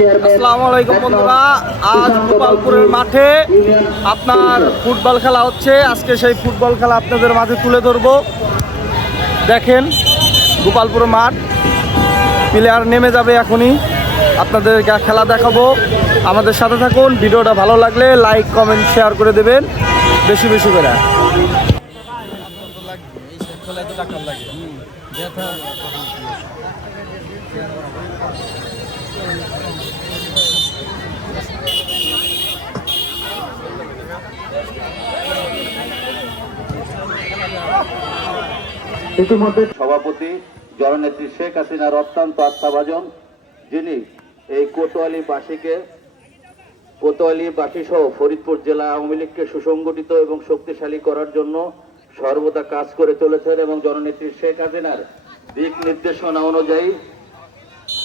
আসসালামু আলাইকুম বন্ধুরা। আজ গোপালপুরের মাঠে আপনার ফুটবল খেলা হচ্ছে। আজকে সেই ফুটবল খেলা আপনাদের মাঝে তুলে ধরবো। দেখেন গোপালপুর মাঠ। প্লেয়ার নেমে যাবে এখনই। আপনাদের খেলা দেখাবো। আমাদের সাথে থাকুন। ভিডিওটা ভালো লাগলে লাইক কমেন্ট শেয়ার করে দেবেন। বেশি বেশি করে। ইতিমধ্যে সভাপতি জননেত্রী শেখ হাসিনার অত্যন্ত আস্থাভাজন, যিনি এই কোতোয়ালিবাসীকে কোতোয়ালিবাসী সহ ফরিদপুর জেলা আওয়ামী লীগকে সুসংগঠিত এবং শক্তিশালী করার জন্য সর্বদা কাজ করে চলেছেন এবং জননেত্রী শেখ হাসিনার দিক নির্দেশনা অনুযায়ী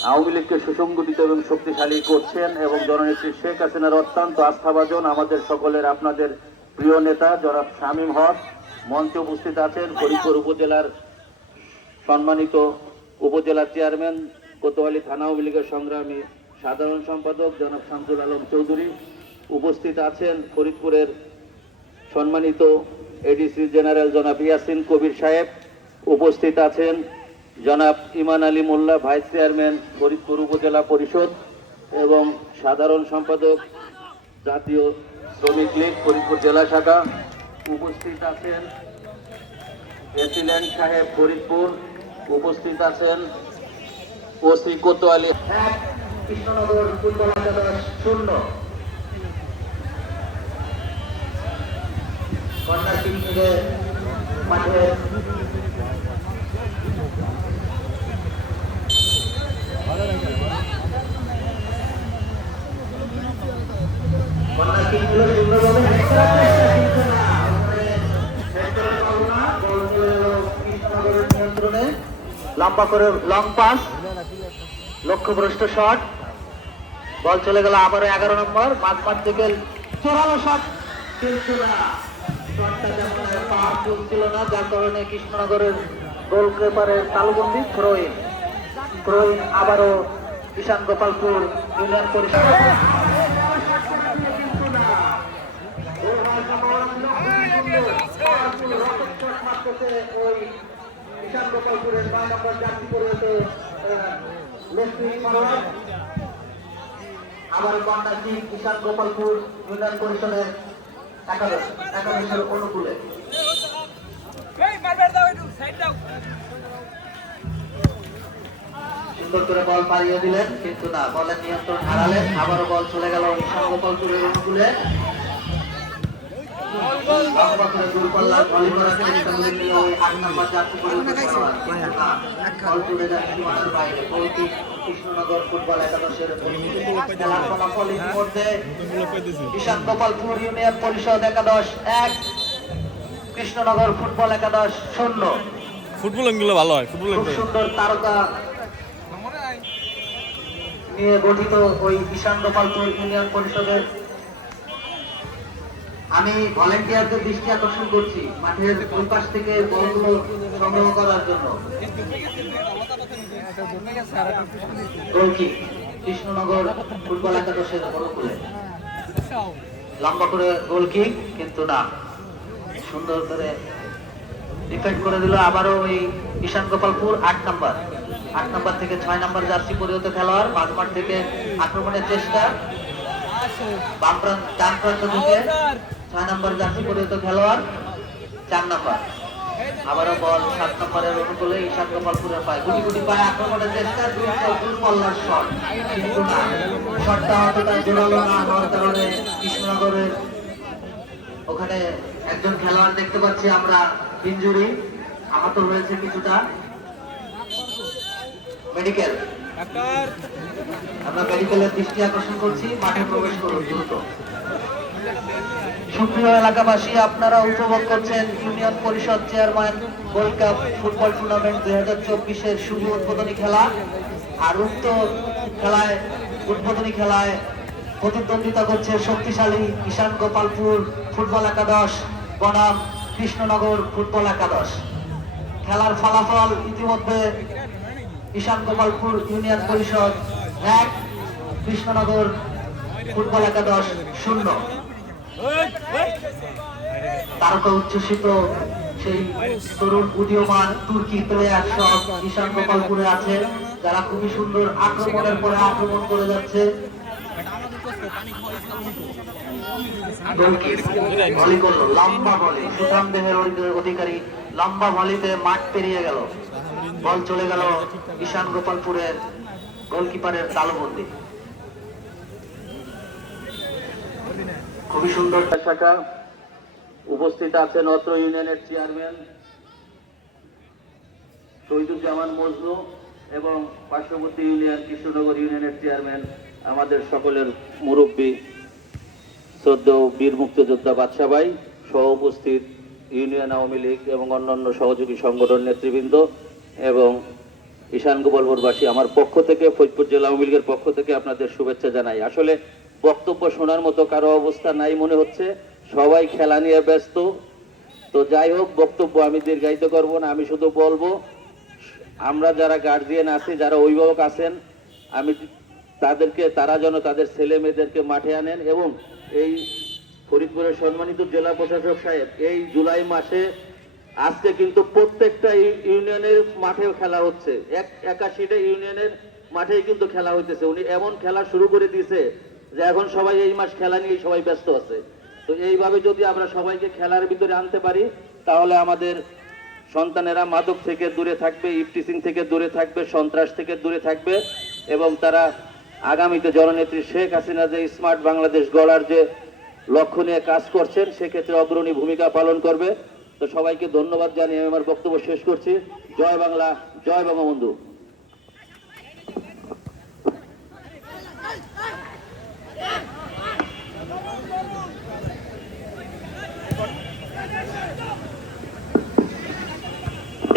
আওয়ামী লীগকে সুসংগঠিত এবং শক্তিশালী করছেন এবং জননেত্রী শেখ হাসিনার অত্যন্ত আস্থাভাজন আমাদের সকলের আপনাদের প্রিয় নেতা জনাব শামীম হক মঞ্চে উপস্থিত আছেন ফরিদপুর উপজেলার সম্মানিত উপজেলা চেয়ারম্যান, কোতোয়ালি থানা আওয়ামী সংগ্রামী সাধারণ সম্পাদক জনাব শামসুল আলম চৌধুরী উপস্থিত আছেন ফরিদপুরের সম্মানিত এডিসি জেনারেল জনাব ইয়াসিন কবির সাহেব। উপস্থিত আছেন জনাব ইমান আলী মোল্লা, ভাইস চেয়ারম্যান, ফরিদপুর উপজেলা পরিষদ এবং সাধারণ সম্পাদক জাতীয় শ্রমিক লীগ, ফরিদপুর জেলা শাখা। উপস্থিত আছেন প্রেসিডেন্ট সাহেব ফরিদপুর উপস্থিত আছেন ওসি কোতোয়ালি। কৃষ্ণনগর ফুটবল একাদশ শূন্য। কন্যা কিংকে মাঠে কন্যা কিংগুলো সুন্দরভাবে লম্বা করে লং পাস লক্ষ্যভ্রষ্ট শট বল চলে গেল আবারও এগারো নম্বর মাঝ মাঠ থেকে চোরালো শট কিন্তু না। ছিল না, যার কারণে কৃষ্ণনগরের গোলকিপারের তালুবন্দি থ্রোইন থ্রোইন আবারও ঈশান গোপালপুর, ইউনিয়ন পরিষদ। গোপালপুরের নয় নম্বর পরিহিত লক্ষ্মী মারোয়ার আবার কন্যাটি ঈশান গোপালপুর ইউনিয়ন পরিষদের একাদশ একাদশের অনুকূলে। সুন্দর করে বল পাড়িয়ে দিলেন কিন্তু না বলের নিয়ন্ত্রণ হারালেন। আবারও বল চলে গেল গোপালপুরের অনুকূলে। কৃষ্ণনগর ফুটবল একাদশ এক কৃষ্ণনগর ফুটবল একাদশ শূন্য ফুটবল অঙ্গিলে ভালো হয় ফুটবল সুন্দর তারকা নিয়ে গঠিত ওই ঈশান গোপালপুর ইউনিয়ন পরিষদের আমি ভলেন্টিয়ারদের দৃষ্টি আকর্ষণ করছি মাঠের ওই পাশ থেকে বলগুলো সংগ্রহ করার জন্য। কৃষ্ণনগর ফুটবল একাদশের অনুকূলে লম্বা করে গোলকি কিন্তু না। সুন্দর করে ডিফেন্ড করে দিল আবারও ওই ঈশান গোপালপুর, আট নাম্বার। আট নাম্বার থেকে ছয় নাম্বার জার্সি পরিহত খেলোয়াড় মাঝমাঠ থেকে আক্রমণের চেষ্টা। বাম প্রান্ত ডান প্রান্ত থেকে ছয় নাম্বার জার্সি পরিহত খেলোয়াড় চার নাম্বার। আবারও বল সাত নম্বরের অনুকূলে ঈশান গোপালপুরের পায়। গুটি গুটি পায় আক্রমণের চেষ্টা দূর দূর পাল্লার শট। কিন্তু না শটটা অতটা জোরালো না হওয়ার কারণে কৃষ্ণনগরের ওখানে একজন খেলোয়াড় দেখতে পাচ্ছি আমরা ইনজুরি আহত হয়েছে কিছুটা। মেডিকেল। আমরা মেডিকেলের দৃষ্টি আকর্ষণ করছি মাঠে প্রবেশ করুন দ্রুত। সুপ্রিয় এলাকাবাসী, আপনারা উপভোগ করছেন ইউনিয়ন পরিষদ chairman gold cup football tournament দুই হাজার চব্বিশের শুভ উদ্বোধনী খেলা। আর উক্ত খেলায়, উদ্বোধনী খেলায় প্রতিদ্বন্দ্বিতা করছে শক্তিশালী ঈশান গোপালপুর ফুটবল একাদশ, বনাম কৃষ্ণনগর ফুটবল একাদশ। খেলার ফলাফল ইতিমধ্যে ঈশান গোপালপুর ইউনিয়ন পরিষদ এক, কৃষ্ণনগর ফুটবল একাদশ শূন্য। তারকা উচ্ছ্বসিত সেই তরুণ উদীয়মান তুর্কি প্লেয়ার সব ঈশান গোপালপুরে আছে, যারা খুবই সুন্দর আক্রমণের পরে আক্রমণ করে যাচ্ছে। অধিকারী লম্বা ভলিতে মাঠ পেরিয়ে গেল। বল চলে গেল ঈশান গোপালপুরের গোলকিপারের তালুবন্দি। খুবই সুন্দর। শাখা উপস্থিত আছেন অত্র ইউনিয়নের চেয়ারম্যান শহীদুজ্জামান মজনু এবং পার্শ্ববর্তী ইউনিয়ন, কৃষ্ণনগর ইউনিয়নের চেয়ারম্যান, আমাদের সকলের মুরব্বী, শ্রদ্ধ বীর মুক্তিযোদ্ধা বাদশা ভাই সহ উপস্থিত ইউনিয়ন আওয়ামী লীগ এবং অন্যান্য সহযোগী সংগঠন নেতৃবৃন্দ এবং ঈশান গোপালপুরবাসী, আমার পক্ষ থেকে, ফরিদপুর জেলা আওয়ামী লীগের পক্ষ থেকে আপনাদের শুভেচ্ছা জানাই। আসলে বক্তব্য শোনার মতো কারও অবস্থা নাই মনে হচ্ছে। সবাই খেলা নিয়ে ব্যস্ত। তো যাই হোক, বক্তব্য আমি দীর্ঘায়িত করব না, আমি শুধু বলব, আমরা যারা গার্জিয়ান আছি, যারা অভিভাবক আছেন, আমি তাদেরকে, তারা যেন তাদের ছেলে মেয়েদেরকে মাঠে আনেন এবং এই ফরিদপুরের সম্মানিত জেলা প্রশাসক সাহেব, এই জুলাই মাসে, আজকে কিন্তু প্রত্যেকটা ইউ- ইউনিয়নের মাঠেও খেলা হচ্ছে। এক, একাশিটা ইউনিয়নের মাঠেই কিন্তু খেলা হইতেছে। উনি এমন খেলা শুরু করে দিয়েছে যে এখন সবাই এই মাস খেলা নিয়ে সবাই ব্যস্ত আছে। তো এইভাবে যদি আমরা সবাইকে খেলার ভিতরে আনতে পারি, তাহলে আমাদের সন্তানেরা মাদক থেকে দূরে থাকবে ইফটিসিং থেকে দূরে থাকবে, সন্ত্রাস থেকে দূরে থাকবে এবং তারা আগামীতে জননেত্রী শেখ হাসিনা যে স্মার্ট বাংলাদেশ গড়ার যে লক্ষ্য নিয়ে কাজ করছেন, সেক্ষেত্রে অগ্রণী ভূমিকা পালন করবে। তো সবাইকে ধন্যবাদ জানিয়ে আমি আমার বক্তব্য শেষ করছি। জয় বাংলা, জয় বঙ্গবন্ধু।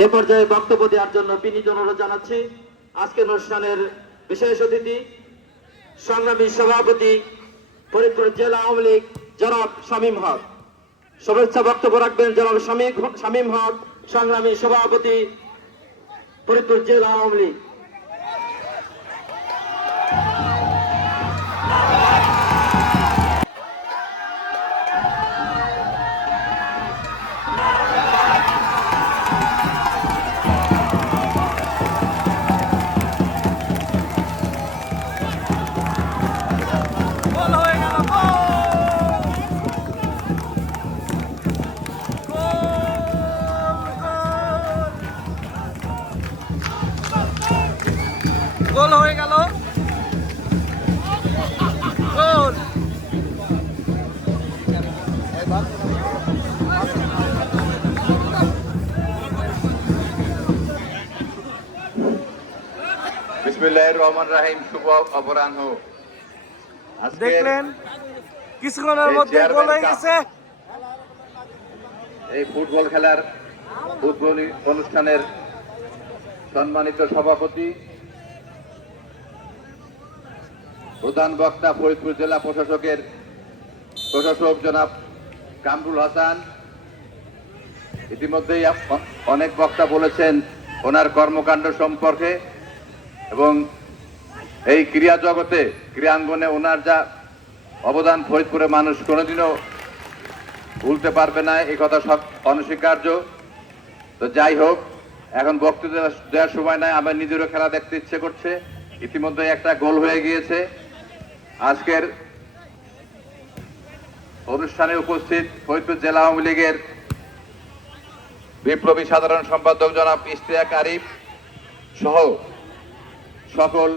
এ পর্যায়ে বক্তব্য দেওয়ার জন্য বিনীত অনুরোধ জানাচ্ছি। আজকের অনুষ্ঠানের বিশেষ অতিথি, সংগ্রামী সভাপতি, ফরিদপুর জেলা আওয়ামী লীগ জনাব শামীম হক। শুভেচ্ছা বক্তব্য রাখবেন জনাব শামীম হক সংগ্রামী সভাপতি, ফরিদপুর জেলা আওয়ামী লীগ। গোল! হয়ে গেল। গোল। রহমান রাহিম শুভ অপরাহ্ন। আজকের দেখলেন কিছুক্ষণের এই মধ্যে গোল হয়ে গেছে। এই ফুটবল খেলার অনুষ্ঠানের সম্মানিত সভাপতি প্রধান বক্তা ফরিদপুর জেলা প্রশাসকের প্রশাসক জনাব কামরুল হাসান। ইতিমধ্যেই অনেক বক্তা বলেছেন ওনার কর্মকাণ্ড সম্পর্কে এবং এই ক্রীড়া জগতে ক্রীড়াঙ্গনে ওনার যা অবদান ফরিদপুরের মানুষ কোনোদিনও ভুলতে পারবে না, এই কথা সব অনস্বীকার্য। তো যাই হোক, এখন বক্তৃতা দেওয়ার সময় নাই, আমার নিজেরও খেলা দেখতে ইচ্ছে করছে। ইতিমধ্যে একটা গোল হয়ে গিয়েছে। আজকের অনুষ্ঠানে উপস্থিত ফরিদপুর জেলা আওয়ামী লীগের বিপ্লবী সাধারণ সম্পাদক জনাব ইশতিয়াক আরিফ সহ সকল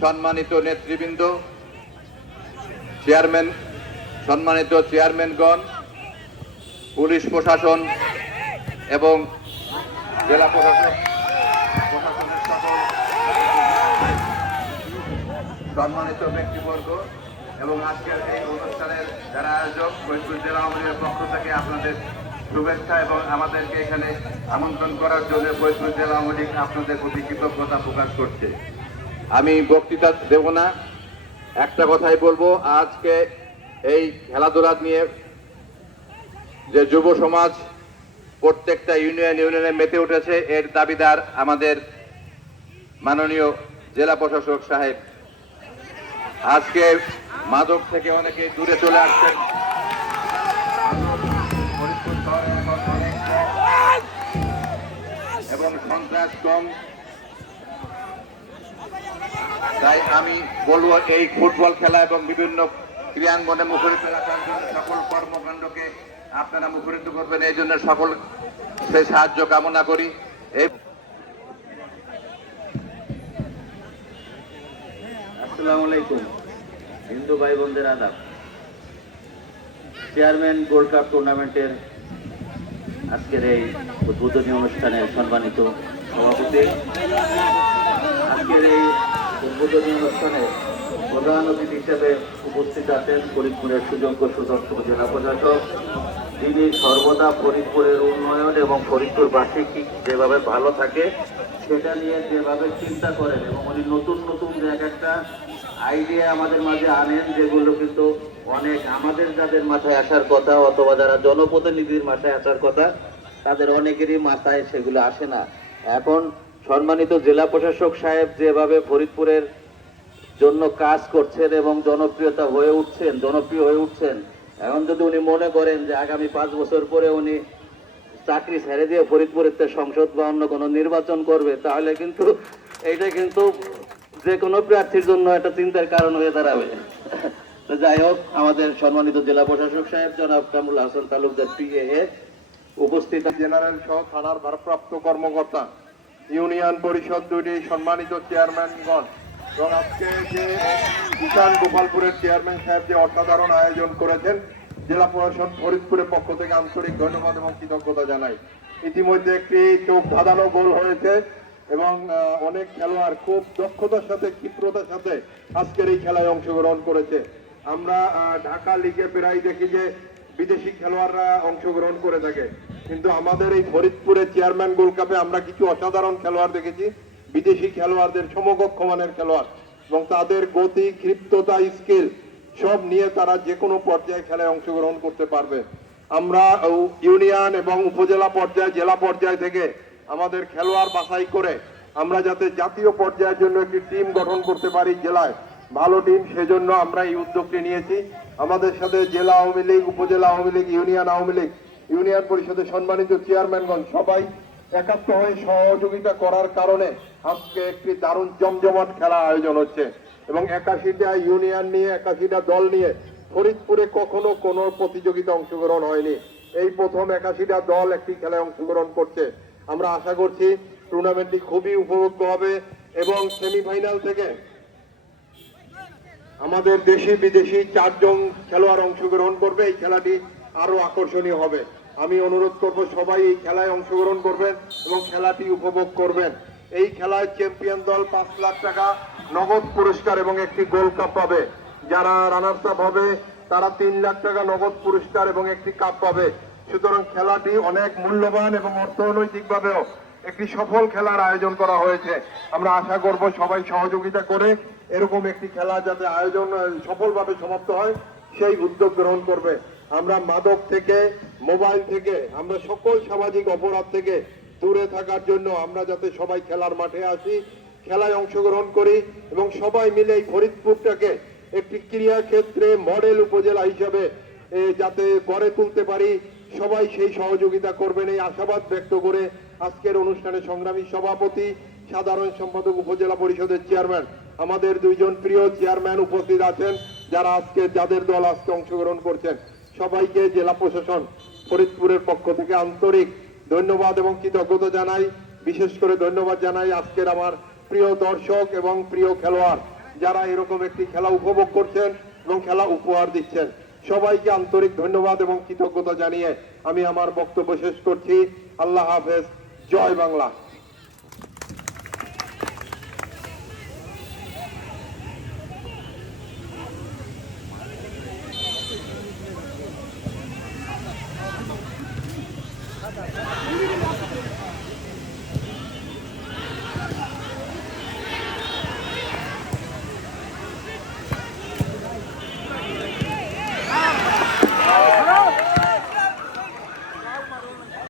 সম্মানিত নেতৃবৃন্দ, চেয়ারম্যান, সম্মানিত চেয়ারম্যানগণ, পুলিশ প্রশাসন এবং জেলা প্রশাসন সম্মানিত ব্যক্তিবর্গ এবং আজকের এই অনুষ্ঠানের যারা আয়োজক ফরিদপুর জেলা আওয়ামী পক্ষ থেকে আপনাদের শুভেচ্ছা এবং আমাদেরকে এখানে আমন্ত্রণ করার জন্য ফরিদপুর জেলা আওয়ামী লীগ আপনাদের প্রতি কৃতজ্ঞতা প্রকাশ করছে। আমি বক্তৃতা দেব না। একটা কথাই বলব, আজকে এই খেলাধুলা নিয়ে যে যুব সমাজ প্রত্যেকটা ইউনিয়ন ইউনিয়নে মেতে উঠেছে, এর দাবিদার আমাদের মাননীয় জেলা প্রশাসক সাহেব আজকে মাদক থেকে অনেকে দূরে চলে আসছেন। এবং সন্ত্রাস কম। তাই আমি বলব, এই ফুটবল খেলা এবং বিভিন্ন ক্রীড়াঙ্গনে মুখরিত রাখার জন্য সকল কর্মকাণ্ডকে আপনারা মুখরিত করবেন। এই জন্য সকল সে সাহায্য কামনা করি। এই হিন্দু ভাই বোনদের আদাব। চেয়ারম্যান গোল্ড কাপ টুর্নামেন্টের আজকের এই উদ্বোধনী অনুষ্ঠানের সম্মানিত সভাপতি। আজকের এই উদ্বোধনী অনুষ্ঠানে প্রধান অতিথি হিসেবে উপস্থিত আছেন ফরিদপুরের সুযোগ্য সুদক্ষ জেলা প্রশাসক। তিনি সর্বদা ফরিদপুরের উন্নয়ন এবং ফরিদপুরবাসী যেভাবে ভালো থাকে, সেটা নিয়ে যেভাবে চিন্তা করেন এবং উনি নতুন নতুন একটা আইডিয়া আমাদের মাঝে আনেন যেগুলো কিন্তু অনেক আমাদের যাদের মাথায় আসার কথা অথবা যারা জনপ্রতিনিধির মাথায় আসার কথা, তাদের অনেকেরই মাথায় সেগুলো আসে না। এখন সম্মানিত জেলা প্রশাসক সাহেব যেভাবে ফরিদপুরের জন্য কাজ করছেন এবং জনপ্রিয়তা হয়ে উঠছেন, জনপ্রিয় হয়ে উঠছেন, এখন যদি উনি মনে করেন যে আগামী পাঁচ বছর পরে উনি চাকরি ছেড়ে দিয়ে ফরিদপুরের সংসদ বা অন্য কোনো নির্বাচন করবে, তাহলে কিন্তু এইটা কিন্তু যে কোনো প্রার্থীর জন্য একটা চিন্তার কারণ হয়ে দাঁড়াবে। যাই হোক, আমাদের সম্মানিত জেলা প্রশাসক সাহেব জনাব কামরুল হাসান তালুকদার পিএ উপস্থিত জেনারেল সহ থানার ভারপ্রাপ্ত কর্মকর্তা, ইউনিয়ন পরিষদ দুটি সম্মানিত চেয়ারম্যানগণ, এবং আজকে যে কিষান গোপালপুরের চেয়ারম্যান সাহেব যে অসাধারণ আয়োজন করেছেন, জেলা প্রশাসন ফরিদপুরের পক্ষ থেকে আন্তরিক ধন্যবাদ এবং কৃতজ্ঞতা জানাই। ইতিমধ্যে একটি চোখ ধাঁধানো গোল হয়েছে। এবং অনেক খেলোয়াড় খুব দক্ষতার সাথে, ক্ষিপ্রতার সাথে আজকের এই খেলায় অংশগ্রহণ করেছে। আমরা ঢাকা লিগে প্রায় দেখি যে বিদেশি খেলোয়াড়রা অংশগ্রহণ করে থাকে। কিন্তু আমাদের এই ফরিদপুরের চেয়ারম্যান গোল্ড কাপে আমরা কিছু অসাধারণ খেলোয়াড় দেখেছি। বিদেশি খেলোয়াড়দের সমকক্ষ মানের খেলোয়াড়। এবং তাদের গতি, ক্ষিপ্ততা, স্কিল সব নিয়ে তারা যে কোনো পর্যায়ে খেলায় অংশগ্রহণ করতে পারবে। আমরা ইউনিয়ন এবং উপজেলা পর্যায়ে, জেলা পর্যায় থেকে আমাদের খেলোয়াড় বাছাই করে আমরা যাতে জাতীয় পর্যায়ের জন্য একটি টিম গঠন করতে পারি জেলায়। ভালো টিম সেজন্য আমরা এই উদ্যোগটি নিয়েছি। আমাদের সাথে জেলা আওয়ামী লীগ, উপজেলা Awami League, union Awami League, union পরিষদের সম্মানিত চেয়ারম্যানগণ সবাই একাত্ম হয়ে সহযোগিতা করার কারণে আজকে একটি দারুণ জমজমাট খেলা আয়োজন হচ্ছে। এবং একাশিটা ইউনিয়ন নিয়ে, একাশিটা দল নিয়ে ফরিদপুরে কখনো কোনো প্রতিযোগিতা অংশগ্রহণ হয়নি। এই প্রথম একাশিটা দল একটি খেলায় অংশগ্রহণ করছে। আমরা আশা করছি টুর্নামেন্টটি খুবই উপভোগ্য হবে এবং সেমিফাইনাল থেকে আমাদের দেশি বিদেশি চারজন খেলোয়াড় অংশগ্রহণ করবে। এই খেলাটি আরও আকর্ষণীয় হবে। আমি অনুরোধ করব, সবাই এই খেলায় অংশগ্রহণ করবেন এবং খেলাটি উপভোগ করবেন। এই খেলায় চ্যাম্পিয়ন দল পাঁচ লাখ টাকা নগদ পুরস্কার এবং একটি গোল্ড কাপ পাবে। যারা রানার্স আপ হবে, তারা তিন লাখ টাকা নগদ পুরস্কার এবং একটি কাপ পাবে। সুতরাং খেলাটি অনেক মূল্যবান এবং অর্থনৈতিকভাবেও একটি সফল খেলার আয়োজন করা হয়েছে। আমরা আশা করব সবাই সহযোগিতা করে এরকম একটি খেলা যাতে আয়োজন সফলভাবে সমাপ্ত হয়, সেই উদ্যোগ গ্রহণ করবে। আমরা মাদক থেকে, মোবাইল থেকে, আমরা সকল সামাজিক অপরাধ থেকে দূরে থাকার জন্য আমরা যাতে সবাই খেলার মাঠে আসি, খেলায় অংশগ্রহণ করি এবং সবাই মিলে এই ফরিদপুরটাকে একটি ক্রীড়া ক্ষেত্রে মডেল উপজেলা হিসাবে যাতে গড়ে তুলতে পারি সবাই সেই সহযোগিতা করবেন এই আশাবাদ ব্যক্ত করে আজকের অনুষ্ঠানে সংগ্রামী সভাপতি, সাধারণ সম্পাদক উপজেলা পরিষদের চেয়ারম্যান, আমাদের দুইজন প্রিয় চেয়ারম্যান উপস্থিত আছেন, যারা আজকে যাদের দল আজকে অংশগ্রহণ করছেন। সবাইকে জেলা প্রশাসন, ফরিদপুরের পক্ষ থেকে আন্তরিক ধন্যবাদ এবং কৃতজ্ঞতা জানাই। বিশেষ করে ধন্যবাদ জানাই আজকের আমার প্রিয় দর্শক এবং প্রিয় খেলোয়াড়, যারা এরকম একটি খেলা উপভোগ করছেন এবং খেলা উপহার দিচ্ছেন। সবাইকে আন্তরিক ধন্যবাদ এবং কৃতজ্ঞতা জানিয়ে আমি আমার বক্তব্য শেষ করছি। আল্লাহ হাফেজ। জয় বাংলা।